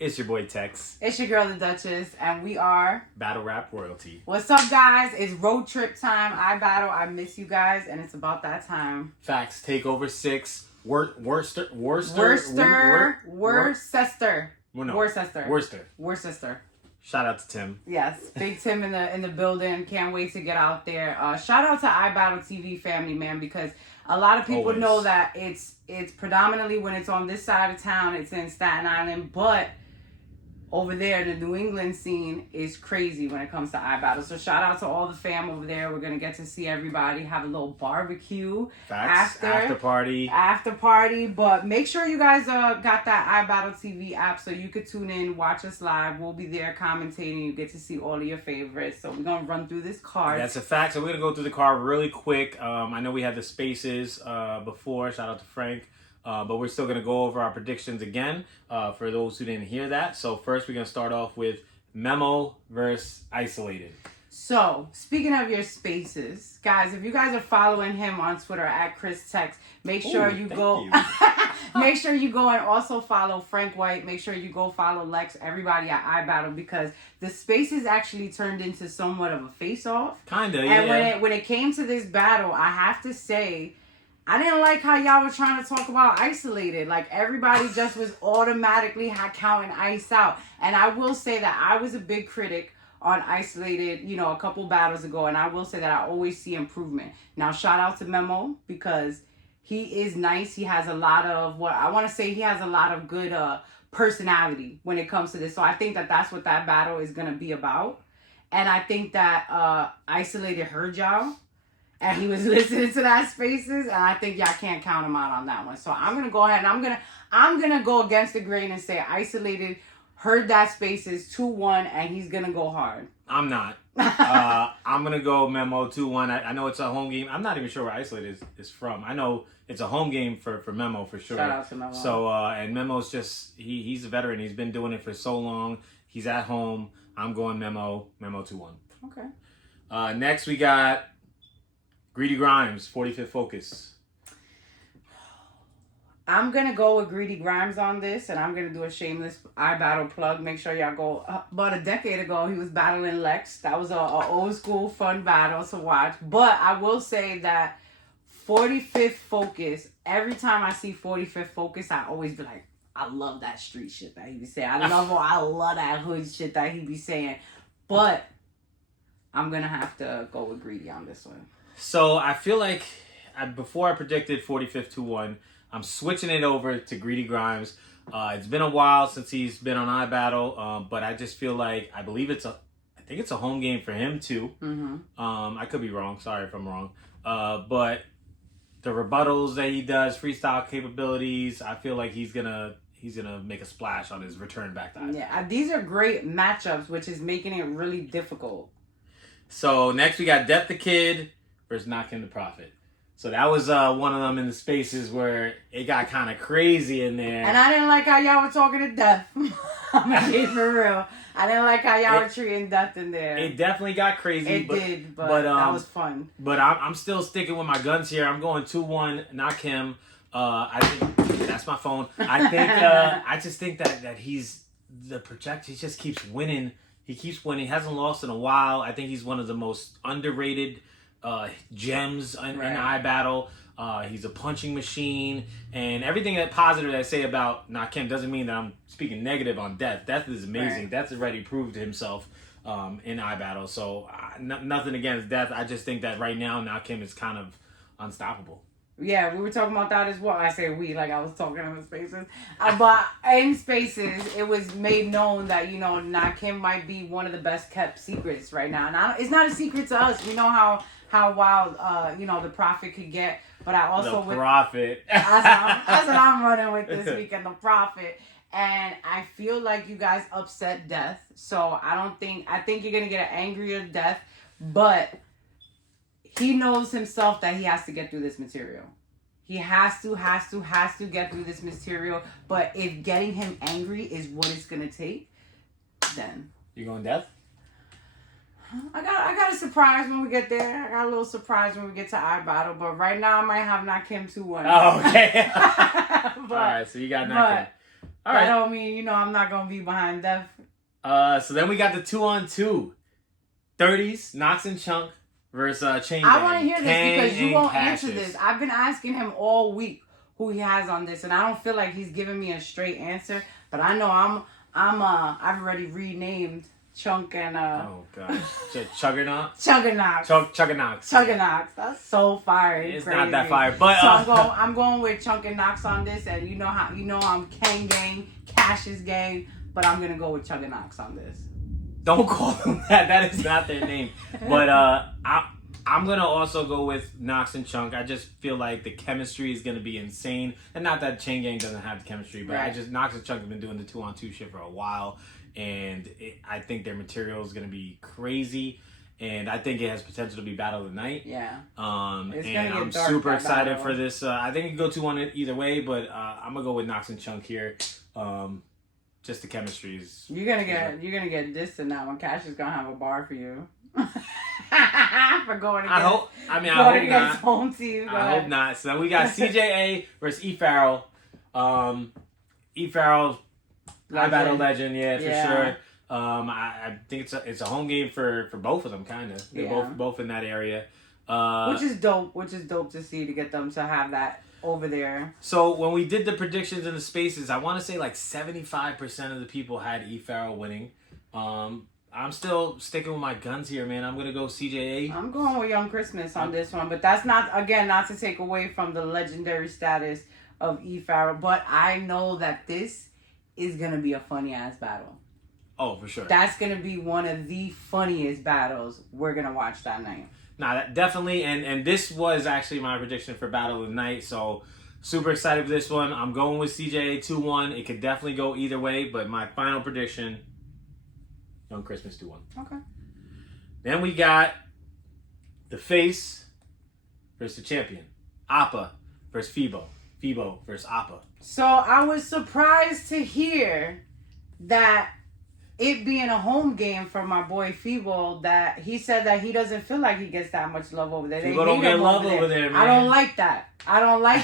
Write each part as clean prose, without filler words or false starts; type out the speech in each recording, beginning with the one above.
It's your boy Tex. It's your girl, the Duchess, and we are Battle Rap Royalty. What's up, guys? It's road trip time. I battle. I miss you guys, and it's about that time. Facts. Takeover 6. Worcester. Shout out to Tim. Yes, big Tim in the building. Can't wait to get out there. Shout out to Ibattletv's family, man, because a lot of people know that it's predominantly when it's on this side of town, it's in Staten Island, but over there, the New England scene is crazy when it comes to iBattle. So shout out to all the fam over there. We're gonna get to see everybody, have a little barbecue. Facts. After party. But make sure you guys got that Ibattle TV app so you could tune in, watch us live. We'll be there commentating. You get to see all of your favorites. So we're gonna run through this card. That's a fact. So we're gonna go through the card really quick. I know we had the spaces before. Shout out to Frank. But we're still going to go over our predictions again for those who didn't hear that. So first we're going to start off with Memo versus Isolated. So, speaking of your spaces, guys, if you guys are following him on Twitter at Chris Tex, make sure you go make sure you go and also follow Frank White. Make sure you go follow Lex, everybody at iBattle, because the spaces actually turned into somewhat of a face-off. Kinda, yeah. And when it came to this battle, I have to say, I didn't like how y'all were trying to talk about Isolated. Like, everybody just was automatically counting Ice out. And I will say that I was a big critic on Isolated, a couple battles ago. And I will say that I always see improvement. Now, shout out to Memo, because he is nice. He has a lot of he has a lot of good personality when it comes to this. So I think that that's what that battle is going to be about. And I think that Isolated heard y'all. And he was listening to that spaces, and I think y'all can't count him out on that one. So I'm gonna go ahead and I'm gonna go against the grain and say Isolated heard that spaces 2-1, and he's gonna go hard. I'm not. I'm gonna go Memo 2-1. I know it's a home game. I'm not even sure where Isolated is from. I know it's a home game for Memo for sure. Shout out to Memo. So and Memo's just he's a veteran. He's been doing it for so long. He's at home. I'm going Memo 2-1. Okay. Next we got Greedy Grimes, 45th Focus. I'm going to go with Greedy Grimes on this, and I'm going to do a shameless iBattle plug. Make sure y'all go. About a decade ago, he was battling Lex. That was a old school fun battle to watch. But I will say that 45th Focus, every time I see 45th Focus, I always be like, I love that street shit that he be saying. I love that hood shit that he be saying. But I'm going to have to go with Greedy on this one. So I feel like before I predicted 45th 2-1, I'm switching it over to Greedy Grimes. It's been a while since he's been on iBattle, but I just feel like I think it's a home game for him too. Mm-hmm. I could be wrong. Sorry if I'm wrong. But the rebuttals that he does, freestyle capabilities, I feel like he's gonna make a splash on his return back to iBattle. Yeah, these are great matchups, which is making it really difficult. So next we got Death the Kid versus Nakim the Prophet. So that was one of them in the spaces where it got kind of crazy in there. And I didn't like how y'all were talking to Death. I'm gonna be for real. I didn't like how y'all were treating Death in there. It definitely got crazy. It did, but that was fun. But I'm still sticking with my guns here. I'm going 2-1, Nakim. I think that's my phone. I just think that he's the project. He just keeps winning. He keeps winning. He hasn't lost in a while. I think he's one of the most underrated gems in iBattle. He's a punching machine, and everything that positive that I say about Nakim doesn't mean that I'm speaking negative on Death. Death is amazing. Right. Death has already proved himself in iBattle. So nothing against Death. I just think that right now Nakim is kind of unstoppable. Yeah, we were talking about that as well. I say we, like I was talking in the spaces. But in spaces, it was made known that, Nakim might be one of the best kept secrets right now. And it's not a secret to us. We know how wild, the Prophet could get. But I also... The Prophet. That's what I'm running with this weekend, the Prophet. And I feel like you guys upset Death. So I think you're going to get an angrier Death. But he knows himself that he has to get through this material. He has to get through this material. But if getting him angry is what it's going to take, then... You going Death? I got a surprise when we get there. I got a little surprise when we get to iBattle. But right now, I might have Nakim 2-1. Oh, okay. All right, so you got Nakim. All That right. don't mean, I'm not going to be behind Def. So then we got the 2-on-2. 30s, Knox and Chunk versus Chain Gang. I want to hear this because you won't Cassius. answer this. I've been asking him all week who he has on this, and I don't feel like he's giving me a straight answer. But I know I've already renamed Chunk and Oh gosh, Chuggernox. Chugganox. Chugganox. That's so fire. It's crazy. not that fire, but So I'm going with Chunk and Knox on this, and I'm Kang Gang, Cash's gang, but I'm gonna go with Chugganox on this. Don't call them that. That is not their name. But I'm gonna also go with Knox and Chunk. I just feel like the chemistry is gonna be insane, and not that Chain Gang doesn't have the chemistry, but Right. Knox and Chunk have been doing the 2-on-2 shit for a while, and I think their material is gonna be crazy, and I think it has potential to be Battle of the Night. Yeah. And It's gonna get I'm dark, super that excited battle. for this. I think it can go 2-1 either way, but I'm gonna go with Knox and Chunk here. Just the chemistry is. You're gonna get dissed in that one. Cash is gonna have a bar for you. For going against. I going hope against not. home team. Go I ahead. hope not. So we got CJA versus E Farrell. E Farrell, battle legend, yeah, for sure. I think it's a home game for both of them, kind of. They're both in that area. Which is dope. Which is dope to see, to get them to have that over there. So when we did the predictions in the spaces, I want to say like 75% of the people had E Farrell winning. I'm still sticking with my guns here, man. I'm gonna go CJA. I'm going with Young Christmas on this one, but that's not to take away from the legendary status of E Farrell. But I know that this is gonna be a funny ass battle. Oh, for sure. That's gonna be one of the funniest battles we're gonna watch that night. Nah, definitely, and this was actually my prediction for Battle of the Night, so super excited for this one. I'm going with CJA 2-1. It could definitely go either way, but my final prediction, Young Christmas 2-1. Okay. Then we got the face versus the champion. Appa versus Febo. Febo versus Appa. So I was surprised to hear that it being a home game for my boy Febo, that he said that he doesn't feel like he gets that much love over there. Febo don't get love over there, man. I don't like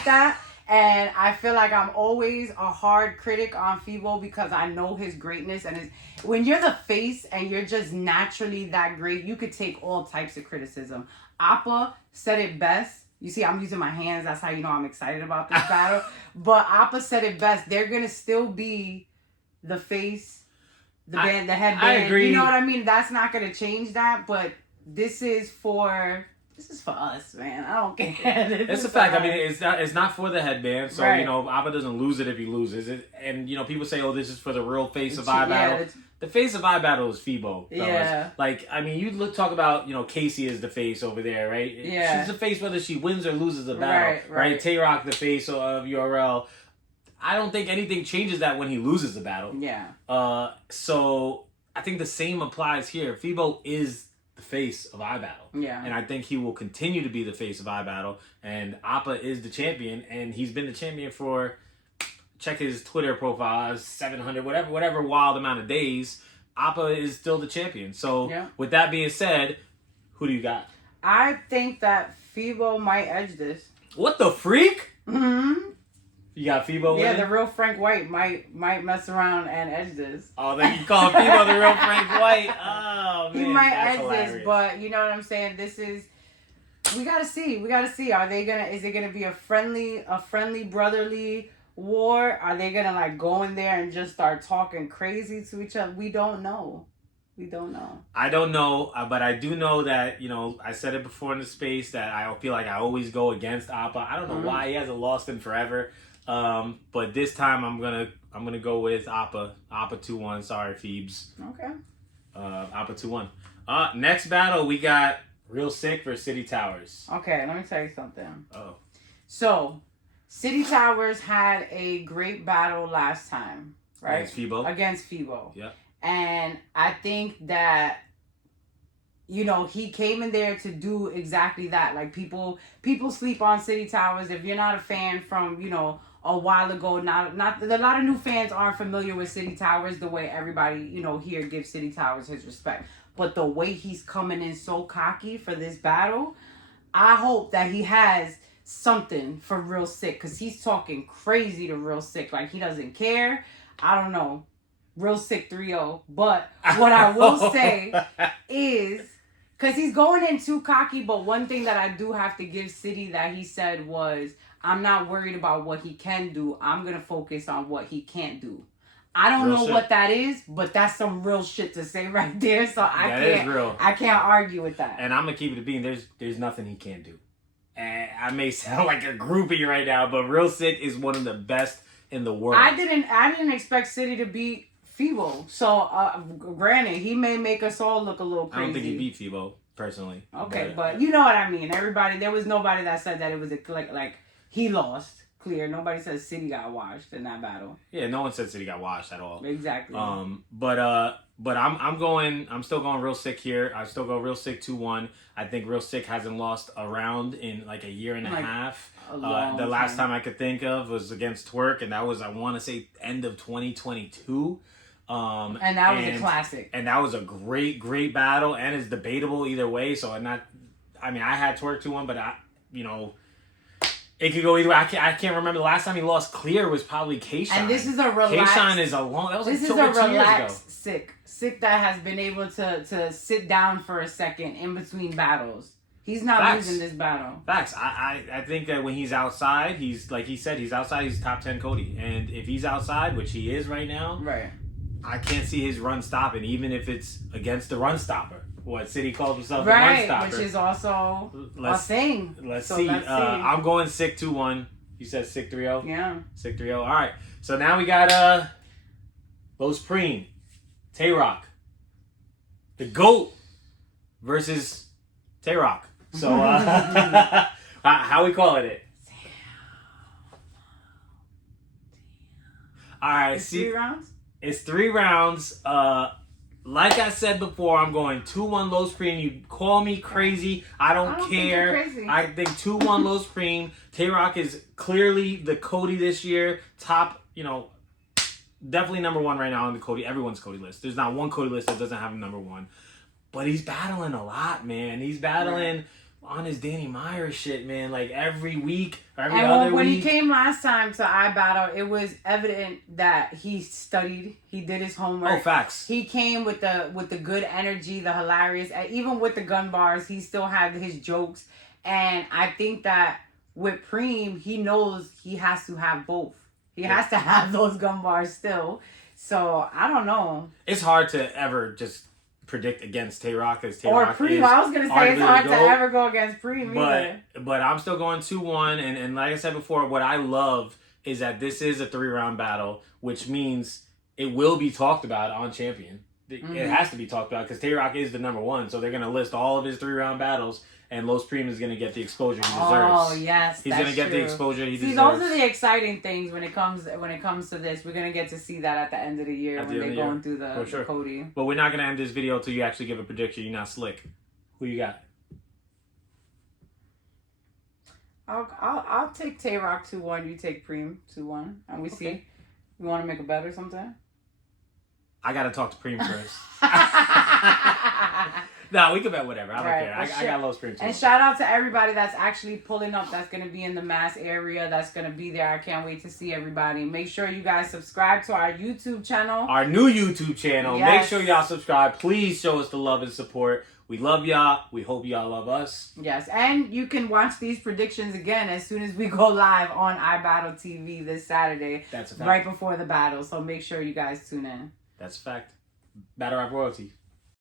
that. And I feel like I'm always a hard critic on Febo because I know his greatness, and when you're the face and you're just naturally that great, you could take all types of criticism. Appa said it best. You see, I'm using my hands. That's how you know I'm excited about this battle. But Appa said it best. They're gonna still be the face, the band, the headband. I agree. You know what I mean? That's not gonna change that. But this is for us, man. I don't care. It's a fact. I mean, it's not for the headband, so Right. Appa doesn't lose it if he loses it. And people say, "Oh, this is for the real face of iBattle." The face of iBattle is Febo. Yeah. Like, I mean, you talk about Casey is the face over there, right? Yeah. She's the face whether she wins or loses the battle, right? Tay-Rock the face of URL. I don't think anything changes that when he loses the battle. Yeah. So I think the same applies here. Febo is the face of iBattle. Yeah. And I think he will continue to be the face of iBattle. And Appa is the champion, and he's been the champion for, check his Twitter profile, 700, whatever wild amount of days. Appa is still the champion. So with that being said, who do you got? I think that Febo might edge this. What the freak? Mm-hmm. You got Febo winning? Yeah, the real Frank White might mess around and edge this. Oh, then you call Febo the real Frank White. Oh, man. He might that's edge hilarious. this, but you know what I'm saying? We gotta see. Is it gonna be a friendly brotherly war? Are they gonna like go in there and just start talking crazy to each other? We don't know. I don't know, but I do know that, I said it before in the space that I feel like I always go against Appa. I don't know why he hasn't lost in forever. But this time I'm gonna go with Appa. Appa 2-1. Sorry, Phoebes. Okay. Appa 2-1. Next battle we got Real Sick versus City Towers. Okay, let me tell you something. Oh. So, City Towers had a great battle last time, right? Against Febo. Yeah. And I think that he came in there to do exactly that. Like people sleep on City Towers. If you're not a fan from, a while ago, not a lot of new fans aren't familiar with City Towers the way everybody, here gives City Towers his respect. But the way he's coming in so cocky for this battle, I hope that he has something for Real Sick, because he's talking crazy to Real Sick. Like, he doesn't care. I don't know, real sick 3-0. But what I will say is, because he's going in too cocky, but one thing that I do have to give City that he said was, I'm not worried about what he can do. I'm going to focus on what he can't do. I don't know what that is, but that's some real shit to say right there. So I can't argue with that. And I'm going to keep it a bean. There's nothing he can't do. And I may sound like a groupie right now, but Real Sick is one of the best in the world. I didn't expect City to beat Fibo. So granted, he may make us all look a little crazy. I don't think he beat Fibo personally. Okay, but you know what I mean. There was nobody that said that it was like he lost. Clear. Nobody says City got washed in that battle. Yeah, no one said City got washed at all. Exactly. But I'm still going Real Sick here. I still go Real Sick 2-1. I think Real Sick hasn't lost a round in like a year and a half. The last time I could think of was against Twerk, and that was, I want to say, end of 2022. And that was a classic. And that was a great battle, and it's debatable either way. So I had Twerk 2-1, but it could go either way. I can't remember the last time he lost clear was probably K-Shine. And this is a relaxed... K-Shine is a long... That was this like is a 2 years ago. Sick that has been able to sit down for a second in between battles. He's not losing this battle. Facts. I think that when he's outside, he's, like he said, he's outside, he's top 10 Cody. And if he's outside, which he is right now, right, I can't see his run stopping, even if it's against the run stopper. What City calls himself the run stopper. Which is also a thing. Let's see. I'm going Sick 2-1. You said Sick 3-0? Yeah. Sick 3-0. All right. So now we got Los Preem, Tay-Rock, the GOAT versus Tay-Rock. So how we calling it? All right. It's 3 rounds? It's 3 rounds. Like I said before, I'm going 2-1 Low Supreme. You call me crazy. I don't care. Think you're crazy. I think 2-1 Low Supreme. Tay-Rock is clearly the Cody this year. Top, definitely number 1 right now on the Cody. Everyone's Cody list. There's not one Cody list that doesn't have him number 1. But he's battling a lot, man. He's battling on his Danny Myers shit, man. Like every week, or every other week. When he came last time to iBattle, it was evident that he studied. He did his homework. Oh, facts. He came with the good energy, the hilarious. Even with the gun bars, he still had his jokes. And I think that with Preem, he knows he has to have both. He has to have those gun bars still. So, I don't know. It's hard to ever just predict against Tay-Rock because Tay-Rock or Preem. I was going to say it's hard to ever go against Preem but I'm still going 2-1. And like I said before, what I love is that this is a 3-round battle, which means it will be talked about on Champion. It has to be talked about because Tay-Rock is the number 1. So they're going to list all of his 3-round battles. And Los Preem is going to get the exposure he deserves. Oh, yes, he's going to get the exposure he deserves. See, those are the exciting things when it comes to this. We're going to get to see that at the end of the year when they're going through the Cody. But we're not going to end this video until you actually give a prediction. You're not slick. Who you got? I'll take Tay-Rock 2-1. You take Preem 2-1. And we see. You want to make a bet or something? I got to talk to Preem first. No, we can bet whatever. I don't care. I got Los Preem too. And shout out to everybody that's actually pulling up. That's going to be in the Mass area. That's going to be there. I can't wait to see everybody. Make sure you guys subscribe to our YouTube channel. Our new YouTube channel. Yes. Make sure y'all subscribe. Please show us the love and support. We love y'all. We hope y'all love us. Yes. And you can watch these predictions again as soon as we go live on Ibattletv'S this Saturday. That's a fact. Right before the battle. So make sure you guys tune in. That's a fact. Battle Rap Royalty.